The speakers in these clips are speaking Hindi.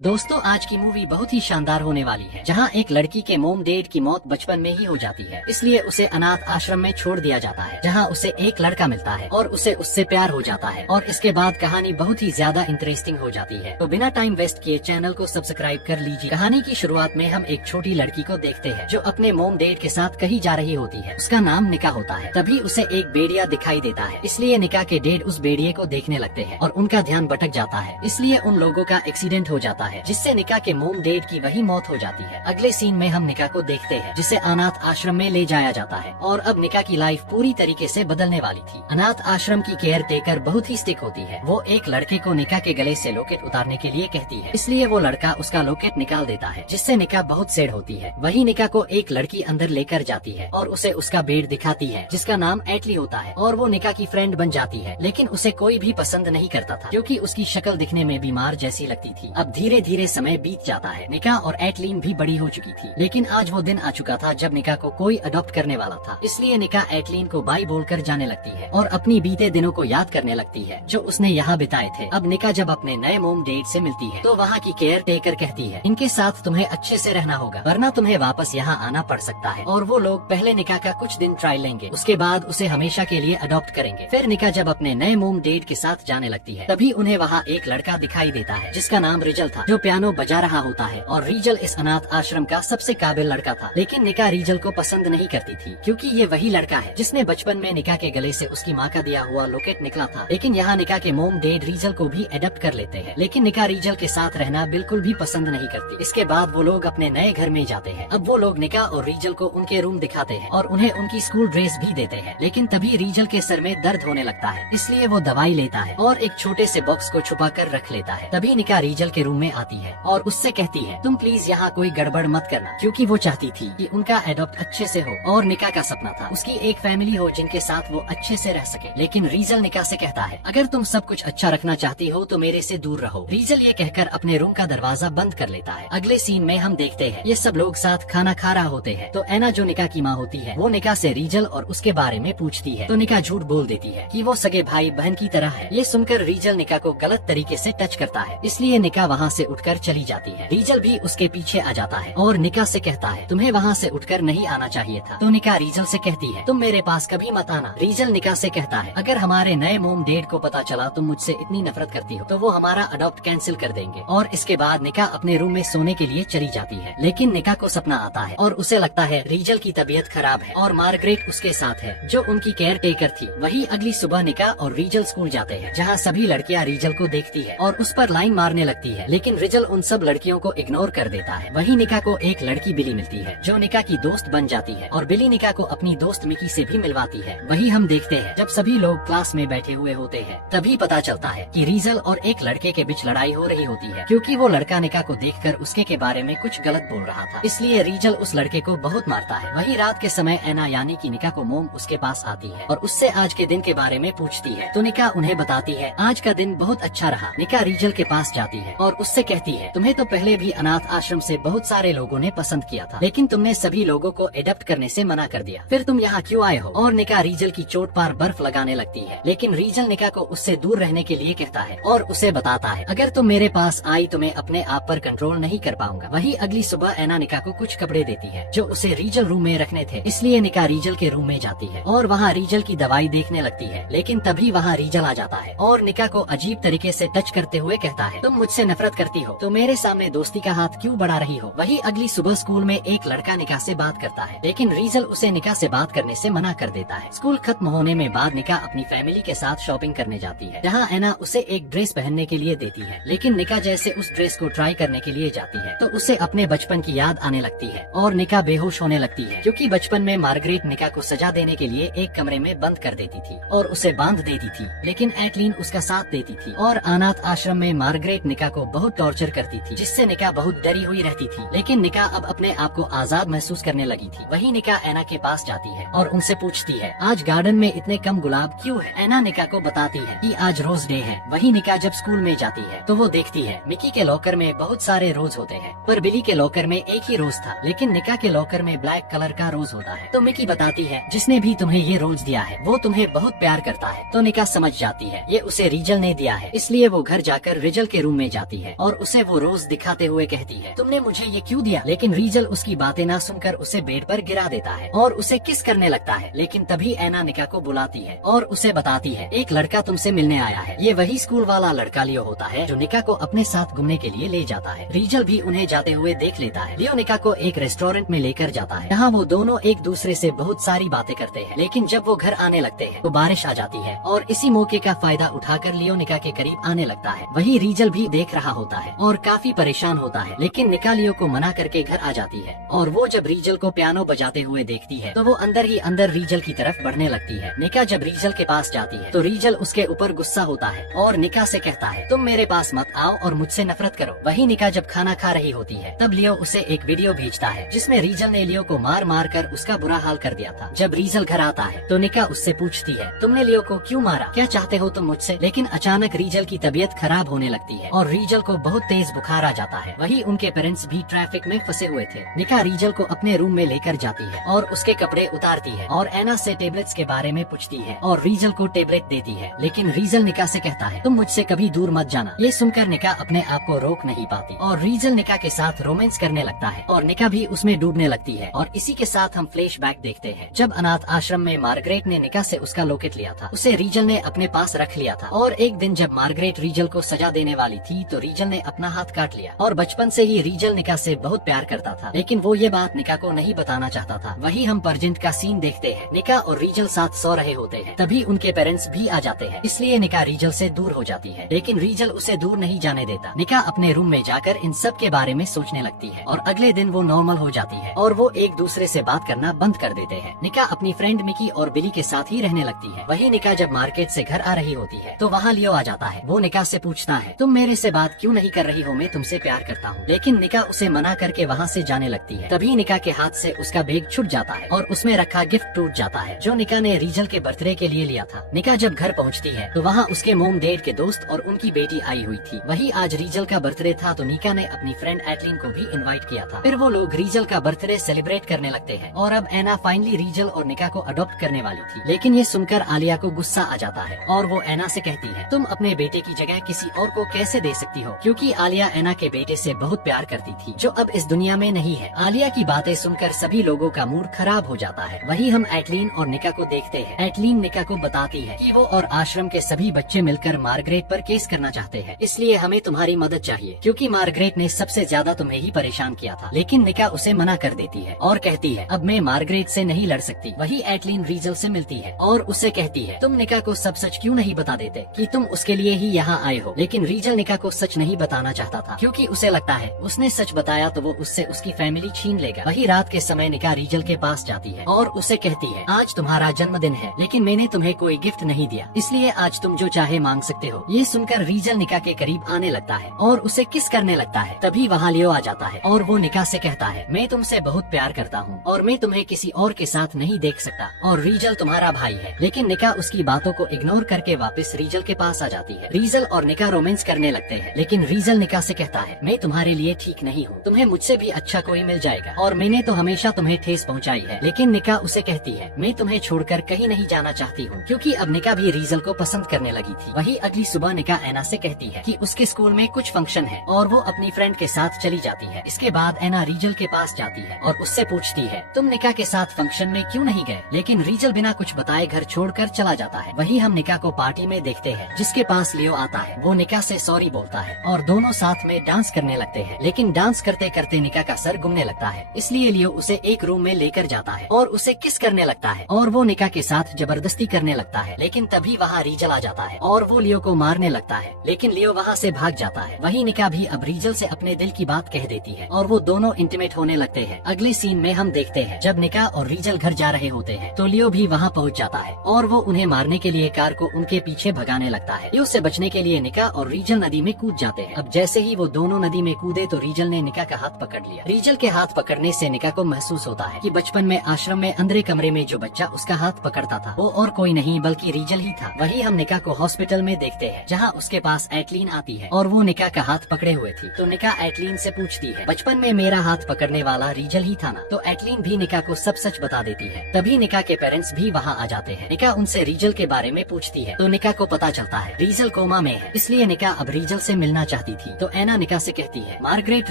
दोस्तों, आज की मूवी बहुत ही शानदार होने वाली है, जहां एक लड़की के मोम डैड की मौत बचपन में ही हो जाती है। इसलिए उसे अनाथ आश्रम में छोड़ दिया जाता है, जहां उसे एक लड़का मिलता है और उसे उससे प्यार हो जाता है। और इसके बाद कहानी बहुत ही ज्यादा इंटरेस्टिंग हो जाती है। तो बिना टाइम वेस्ट किए चैनल को सब्सक्राइब कर लीजिए। कहानी की शुरुआत में हम एक छोटी लड़की को देखते हैं, जो अपने मोम डैड के साथ कहीं जा रही होती है। उसका नाम निका होता है। तभी उसे एक भेड़िया दिखाई देता है, इसलिए निका के डैड उस भेड़िए को देखने लगते हैं और उनका ध्यान भटक जाता है। इसलिए उन लोगों का एक्सीडेंट हो जाता है, जिससे निका के मोम डैड की वही मौत हो जाती है। अगले सीन में हम निका को देखते हैं, जिसे अनाथ आश्रम में ले जाया जाता है और अब निका की लाइफ पूरी तरीके से बदलने वाली थी। अनाथ आश्रम की केयर टेकर बहुत ही स्टिक होती है। वो एक लड़के को निका के गले से लॉकेट उतारने के लिए कहती है, इसलिए वो लड़का उसका लॉकेट निकाल देता है, जिससे निका बहुत सैड होती है। वही निका को एक लड़की अंदर लेकर जाती है और उसे उसका बेड दिखाती है, जिसका नाम एटली होता है, और वो निका की फ्रेंड बन जाती है। लेकिन उसे कोई भी पसंद नहीं करता था, क्योंकि उसकी शक्ल दिखने में बीमार जैसी लगती थी। अब धीरे धीरे समय बीत जाता है। निका और एटलीन भी बड़ी हो चुकी थी, लेकिन आज वो दिन आ चुका था जब निका को कोई अडॉप्ट करने वाला था। इसलिए निका एटलीन को बाय बोलकर जाने लगती है और अपनी बीते दिनों को याद करने लगती है, जो उसने यहाँ बिताए थे। अब निका जब अपने नए मोम डैड से मिलती है, तो वहाँ की केयर टेकर कहती है, इनके साथ तुम्हें अच्छे से रहना होगा, वरना तुम्हें वापस यहाँ आना पड़ सकता है। और वो लोग पहले निका का कुछ दिन ट्रायल लेंगे, उसके बाद उसे हमेशा के लिए अडॉप्ट करेंगे। फिर निका जब अपने नए मोम डैड के साथ जाने लगती है, तभी उन्हें वहाँ एक लड़का दिखाई देता है, जिसका नाम रिजल था, जो पियानो बजा रहा होता है। और रीजल इस अनाथ आश्रम का सबसे काबिल लड़का था। लेकिन निका रीजल को पसंद नहीं करती थी, क्योंकि ये वही लड़का है जिसने बचपन में निका के गले से उसकी माँ का दिया हुआ लॉकेट निकला था। लेकिन यहाँ निका के मोम डैड रीजल को भी एडप्ट कर लेते हैं, लेकिन निका रीजल के साथ रहना बिल्कुल भी पसंद नहीं करती। इसके बाद वो लोग अपने नए घर में जाते हैं। अब वो लोग निका और रीजल को उनके रूम दिखाते हैं और उन्हें उनकी स्कूल ड्रेस भी देते हैं। लेकिन तभी रीजल के सर में दर्द होने लगता है, इसलिए वो दवाई लेता है और एक छोटे से बॉक्स को छुपा कर रख लेता है। तभी निका रीजल के रूम में आती है और उससे कहती है, तुम प्लीज यहाँ कोई गड़बड़ मत करना, क्योंकि वो चाहती थी कि उनका एडॉप्ट अच्छे से हो। और निका का सपना था उसकी एक फैमिली हो जिनके साथ वो अच्छे से रह सके। लेकिन रीजल निका से कहता है, अगर तुम सब कुछ अच्छा रखना चाहती हो तो मेरे से दूर रहो। रीजल ये कहकर अपने रूम का दरवाजा बंद कर लेता है। अगले सीन में हम देखते हैं, ये सब लोग साथ खाना खा रहा होते हैं। तो एना, जो निका की माँ होती है, वो निका से रीजल और उसके बारे में पूछती है। तो निका झूठ बोल देती है कि वो सगे भाई बहन की तरह है। ये सुनकर रीजल निका को गलत तरीके से टच करता है, इसलिए निका वहाँ से उठकर चली जाती है। रीजल भी उसके पीछे आ जाता है और निका से कहता है, तुम्हें वहाँ से उठकर नहीं आना चाहिए था। तो निका रीजल से कहती है, तुम मेरे पास कभी मत आना। रीजल निका से कहता है, अगर हमारे नए मोम डैड को पता चला तुम मुझसे इतनी नफरत करती हो, तो वो हमारा अडॉप्ट कैंसिल कर देंगे। और इसके बाद निका अपने रूम में सोने के लिए चली जाती है। लेकिन निका को सपना आता है और उसे लगता है रीजल की तबीयत खराब है और मार्गरेट उसके साथ है, जो उनकी केयर टेकर थी। वही अगली सुबह निका और रीजल स्कूल जाते हैं, जहाँ सभी लड़कियाँ रीजल को देखती है और उस पर लाइन मारने लगती है। लेकिन रीजल उन सब लड़कियों को इग्नोर कर देता है। वही निका को एक लड़की बिली मिलती है, जो निका की दोस्त बन जाती है और बिली निका को अपनी दोस्त मिकी से भी मिलवाती है। वही हम देखते हैं, जब सभी लोग क्लास में बैठे हुए होते हैं, तभी पता चलता है कि रीजल और एक लड़के के बीच लड़ाई हो रही होती है, क्योंकि वो लड़का निका को देखकर उसके के बारे में कुछ गलत बोल रहा था। इसलिए रीजल उस लड़के को बहुत मारता है। वही रात के समय एना, यानी कि निका को मोम उसके पास आती है और उससे आज के दिन के बारे में पूछती है। तो निका उन्हें बताती है, आज का दिन बहुत अच्छा रहा। निका रीजल के पास जाती है और उससे कहती है, तुम्हें तो पहले भी अनाथ आश्रम से बहुत सारे लोगों ने पसंद किया था, लेकिन तुमने सभी लोगों को एडप्ट करने से मना कर दिया। फिर तुम यहाँ क्यों आए हो? और निका रीजल की चोट पर बर्फ लगाने लगती है, लेकिन रीजल निका को उससे दूर रहने के लिए कहता है और उसे बताता है, अगर तुम मेरे पास आई तो मैं अपने आप पर कंट्रोल नहीं कर पाऊंगा। वही अगली सुबह एना निका को कुछ कपड़े देती है, जो उसे रीजल रूम में रखने थे। इसलिए निका रीजल के रूम में जाती है और वहाँ रीजल की दवाई देखने लगती है। लेकिन तभी वहाँ रीजल आ जाता है और निका को अजीब तरीके से टच करते हुए कहता है, तुम मुझसे नफरत करती हो तो मेरे सामने दोस्ती का हाथ क्यों बढ़ा रही हो? वही अगली सुबह स्कूल में एक लड़का निका से बात करता है, लेकिन रीजल उसे निका से बात करने से मना कर देता है। स्कूल खत्म होने में बाद निका अपनी फैमिली के साथ शॉपिंग करने जाती है, जहाँ एना उसे एक ड्रेस पहनने के लिए देती है। लेकिन निका जैसे उस ड्रेस को ट्राई करने के लिए जाती है, तो उसे अपने बचपन की याद आने लगती है और निका बेहोश होने लगती है, क्योंकि बचपन में मार्गरेट निका को सजा देने के लिए एक कमरे में बंद कर देती थी और उसे बांध देती थी। लेकिन एटलीन उसका साथ देती थी और अनाथ आश्रम में मार्गरेट निका को बहुत टॉर्चर करती थी, जिससे निका बहुत डरी हुई रहती थी। लेकिन निका अब अपने आप को आजाद महसूस करने लगी थी। वही निका एना के पास जाती है और उनसे पूछती है, आज गार्डन में इतने कम गुलाब क्यों है? एना निका को बताती है कि आज रोज डे है। वही निका जब स्कूल में जाती है तो वो देखती है मिकी के लॉकर में बहुत सारे रोज होते हैं, पर बिली के लॉकर में एक ही रोज था। लेकिन निका के लॉकर में ब्लैक कलर का रोज होता है। तो मिकी बताती है, जिसने भी तुम्हें ये रोज दिया है वो तुम्हें बहुत प्यार करता है। तो निका समझ जाती है ये उसे रीजल ने दिया है। इसलिए वो घर जाकर रीजल के रूम में जाती है और उसे वो रोज दिखाते हुए कहती है, तुमने मुझे ये क्यों दिया? लेकिन रीजल उसकी बातें ना सुनकर उसे बेड पर गिरा देता है और उसे किस करने लगता है। लेकिन तभी ऐना निका को बुलाती है और उसे बताती है, एक लड़का तुमसे मिलने आया है। ये वही स्कूल वाला लड़का लियो होता है जो निका को अपने साथ घूमने के लिए ले जाता है। रीजल भी उन्हें जाते हुए देख लेता है। लियो निका को एक रेस्टोरेंट में लेकर जाता है। यहाँ वो दोनों एक दूसरे से बहुत सारी बातें करते हैं। लेकिन जब वो घर आने लगते हैं तो बारिश आ जाती है और इसी मौके का फायदा उठाकर लियो निका के करीब आने लगता है। वही रीजल भी देख रहा होता है और काफी परेशान होता है। लेकिन निका लियो को मना करके घर आ जाती है और वो जब रीजल को पियानो बजाते हुए देखती है तो वो अंदर ही अंदर रीजल की तरफ बढ़ने लगती है। निका जब रीजल के पास जाती है तो रीजल उसके ऊपर गुस्सा होता है और निका से कहता है, तुम मेरे पास मत आओ और मुझसे नफरत करो। वही निका जब खाना खा रही होती है तब लियो उसे एक वीडियो भेजता है जिसमें रीजल ने लियो को मार मार कर उसका बुरा हाल कर दिया था। जब रीजल घर आता है तो निका उससे पूछती है, तुमने लियो को क्यों मारा? क्या चाहते हो तुम मुझसे? लेकिन अचानक रीजल की तबीयत खराब होने लगती है और रीजल को बहुत तेज बुखार आ जाता है। वही उनके पेरेंट्स भी ट्रैफिक में फंसे हुए थे। निका रीजल को अपने रूम में लेकर जाती है और उसके कपड़े उतारती है और ऐना से टेबलेट्स के बारे में पूछती है और रीजल को टेबलेट देती है। लेकिन रीजल निका से कहता है, तुम मुझसे कभी दूर मत जाना। ये सुनकर निका अपने आप को रोक नहीं पाती और रीजल निका के साथ रोमांस करने लगता है और निका भी उसमें डूबने लगती है। और इसी के साथ हम फ्लैशबैक देखते हैं जब अनाथ आश्रम में मार्गरेट ने निका से उसका लॉकेट लिया था। उसे रीजल ने अपने पास रख लिया था और एक दिन जब मार्गरेट रीजल को सजा देने वाली थी तो रीजल ने अपना हाथ काट लिया। और बचपन से ही रीजल निका से बहुत प्यार करता था लेकिन वो ये बात निका को नहीं बताना चाहता था। वही हम परजेंट का सीन देखते हैं। निका और रीजल साथ सो रहे होते हैं तभी उनके पेरेंट्स भी आ जाते हैं। इसलिए निका रीजल से दूर हो जाती है लेकिन रीजल उसे दूर नहीं जाने देता। निका अपने रूम में जाकर इन सब के बारे में सोचने लगती है और अगले दिन वो नॉर्मल हो जाती है और वो एक दूसरे से बात करना बंद कर देते हैं। निका अपनी फ्रेंड मिकी और बिली के साथ ही रहने लगती है। वही निका जब मार्केट से घर आ रही होती है तो वहाँ लियो आ जाता है। वो निका से पूछता है, तुम मेरे से बात क्यों नहीं कर रही हो? मैं तुमसे प्यार करता हूँ। लेकिन निका उसे मना करके वहाँ से जाने लगती है। तभी निका के हाथ से उसका बैग छूट जाता है और उसमें रखा गिफ्ट टूट जाता है जो निका ने रीजल के बर्थडे के लिए लिया था। निका जब घर पहुँचती है तो वहाँ उसके मोम डैड के दोस्त और उनकी बेटी आई हुई थी। वही आज रीजल का बर्थडे था तो निका ने अपनी फ्रेंड एटलिन को भी इनवाइट किया था। फिर वो लोग रीजल का बर्थडे सेलिब्रेट करने लगते हैं और अब ऐना फाइनली रीजल और निका को अडॉप्ट करने वाली थी। लेकिन ये सुनकर आलिया को गुस्सा आ जाता है और वो ऐना से कहती है, तुम अपने बेटे की जगह किसी और को कैसे दे सकती हो? क्योंकि आलिया ऐना के बेटे से बहुत प्यार करती थी जो अब इस दुनिया में नहीं है। आलिया की बातें सुनकर सभी लोगों का मूड खराब हो जाता है। वही हम एटलीन और निका को देखते हैं। एटलीन निका को बताती है कि वो और आश्रम के सभी बच्चे मिलकर मार्गरेट पर केस करना चाहते हैं, इसलिए हमें तुम्हारी मदद चाहिए क्योंकि मार्गरेट ने सबसे ज्यादा तुम्हें ही परेशान किया था। लेकिन निका उसे मना कर देती है और कहती है, अब मैं मार्गरेट से नहीं लड़ सकती। वही एटलीन रीजल से मिलती है और उससे कहती है, तुम निका को सब सच क्यों नहीं बता देते कि तुम उसके लिए ही यहाँ आए हो? लेकिन रीजल निका को सच नहीं बताना चाहता था क्योंकि उसे लगता है उसने सच बताया तो वो उससे उसकी फैमिली छीन लेगा। वही रात के समय निका रीजल के पास जाती है और उसे कहती है, आज तुम्हारा जन्मदिन है लेकिन मैंने तुम्हें कोई गिफ्ट नहीं दिया, इसलिए आज तुम जो चाहे मांग सकते हो। ये सुनकर रीजल निका के करीब आने लगता है और उसे किस करने लगता है। तभी वहाँ लियो आ जाता है और वो निका से कहता है, मैं तुमसे बहुत प्यार करता हूँ और मैं तुम्हें किसी और के साथ नहीं देख सकता और रीजल तुम्हारा भाई है। लेकिन निका उसकी बातों को इग्नोर करके वापस रीजल के पास आ जाती है। रीजल और निका रोमांस करने लगते हैं लेकिन रीजल निका से कहता है, मैं तुम्हारे लिए ठीक नहीं हूँ, तुम्हें मुझसे भी अच्छा कोई मिल जाएगा और मैंने तो हमेशा तुम्हें ठेस पहुँचाई है। लेकिन निका उसे कहती है, मैं तुम्हें छोड़कर कहीं नहीं जाना चाहती हूँ क्योंकि अब निका भी रीजल को पसंद करने लगी थी। वही अगली सुबह निका ऐना से कहती है कि उसके स्कूल में कुछ फंक्शन है और वो अपनी फ्रेंड के साथ चली जाती है। इसके बाद ऐना रीजल के पास जाती है और उससे पूछती है, तुम निका के साथ फंक्शन में क्यों नहीं गए? लेकिन रीजल बिना कुछ बताए घर छोड़कर चला जाता है। वही हम निका को पार्टी में देखते हैं जिसके पास लियो आता है। वो निका से सॉरी बोलता है और दोनों साथ में डांस करने लगते हैं। लेकिन डांस करते करते निका का सर घूमने लगता है, इसलिए लियो उसे एक रूम में लेकर जाता है और उसे किस करने लगता है और वो निका के साथ जबरदस्ती करने लगता है। लेकिन तभी वहाँ रीजल आ जाता है और वो लियो को मारने लगता है लेकिन लियो वहाँ से भाग जाता है। वही निका भी अब रीजल से अपने दिल की बात कह देती है और वो दोनों इंटीमेट होने लगते हैं। अगले सीन में हम देखते हैं जब निका और रीजल घर जा रहे होते हैं तो लियो भी वहाँ पहुँच जाता है और वो उन्हें मारने के लिए कार को उनके पीछे भगाने लगता है। लियो से बचने के लिए निका और रीजल नदी में कूद जाते हैं। अब जैसे ही वो दोनों नदी में कूदे तो रीजल ने निका का हाथ पकड़ लिया। रीजल के हाथ पकड़ने से निका को महसूस होता है कि बचपन में आश्रम में अंदर कमरे में जो बच्चा उसका हाथ पकड़ता था वो और कोई नहीं बल्कि रीजल ही था। वही हम निका को हॉस्पिटल में देखते हैं जहाँ उसके पास एटलीन आती है और वो निका का हाथ पकड़े हुए थी। तो निका एटलीन से पूछती है, बचपन में मेरा हाथ पकड़ने वाला रीजल ही था ना? तो एटलीन भी निका को सब सच बता देती है। तभी निका के पेरेंट्स भी वहाँ आ जाते हैं। निका उनसे रीजल के बारे में पूछती है तो निका को पता चलता है रीजल कोमा में है, इसलिए निका अब रीजल से मिलना चाहती थी तो एना निका से कहती है मार्गरेट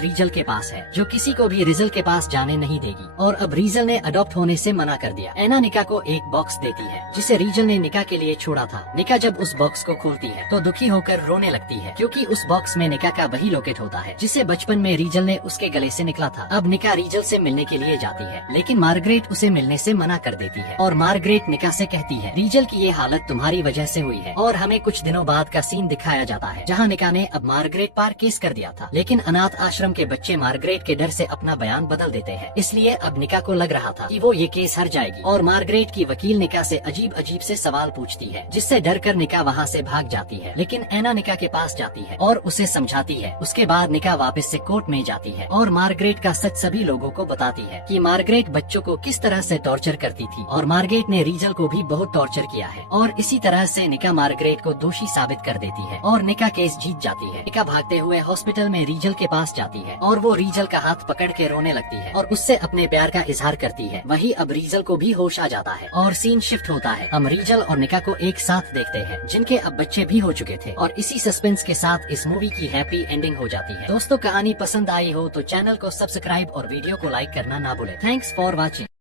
रीजल के पास है जो किसी को भी रीजल के पास जाने नहीं देगी, और अब रीजल ने अडॉप्ट होने से मना कर दिया। एना निका को एक बॉक्स देती है जिसे रीजल ने निका के लिए छोड़ा था। निका जब उस बॉक्स को खोलती है तो दुखी होकर रोने लगती है क्योंकि उस बॉक्स में निका का वही लॉकेट होता है जिसे बचपन में रीजल ने उसके गले से निकला था। अब निका रीजल से मिलने के लिए जाती है लेकिन मार्गरेट उसे मिलने से मना कर देती है और मार्गरेट निका से कहती है रीजल की ये हालत तुम्हारी वजह से हुई है। और हमें कुछ दिनों बाद का सीन दिखाया जाता है जहाँ निका ने अब मार्गरेट पर केस कर दिया था, लेकिन अनाथ आश्रम के बच्चे मार्गरेट के डर से अपना बयान बदल देते हैं। इसलिए अब निका को लग रहा था कि वो ये केस हार जाएगी और मार्गरेट की वकील निका से अजीब अजीब से सवाल पूछती है जिससे डर कर निका वहाँ से भाग जाती है। लेकिन एना निका के पास जाती है और उसे समझाती है। उसके बाद निका वापस से कोर्ट में जाती है और मार्गरेट का सच सभी लोगों को बताती है कि मार्गरेट बच्चों को किस तरह से टॉर्चर करती थी और मार्गरेट ने रीजल को भी बहुत टॉर्चर किया है। और इसी तरह से निका मार्गरेट को दोषी साबित कर देती है और निका केस जीत जाती है। निका भागते हुए हॉस्पिटल में रीजल के पास जाती है और वो रीजल का हाथ पकड़ के रोने लगती है और उससे अपने प्यार का इजहार करती है। वही अब रीजल को भी होश आ जाता है और सीन शिफ्ट होता है। हम रीजल और निका को एक साथ देखते हैं जिनके अब बच्चे भी हो चुके थे और इसी सस्पेंस के साथ इस मूवी की हैप्पी एंडिंग हो जाती है। दोस्तों कहानी पसंद आई हो तो चैनल को सब्सक्राइब और वीडियो को लाइक करना ना भूलें। Thanks for watching.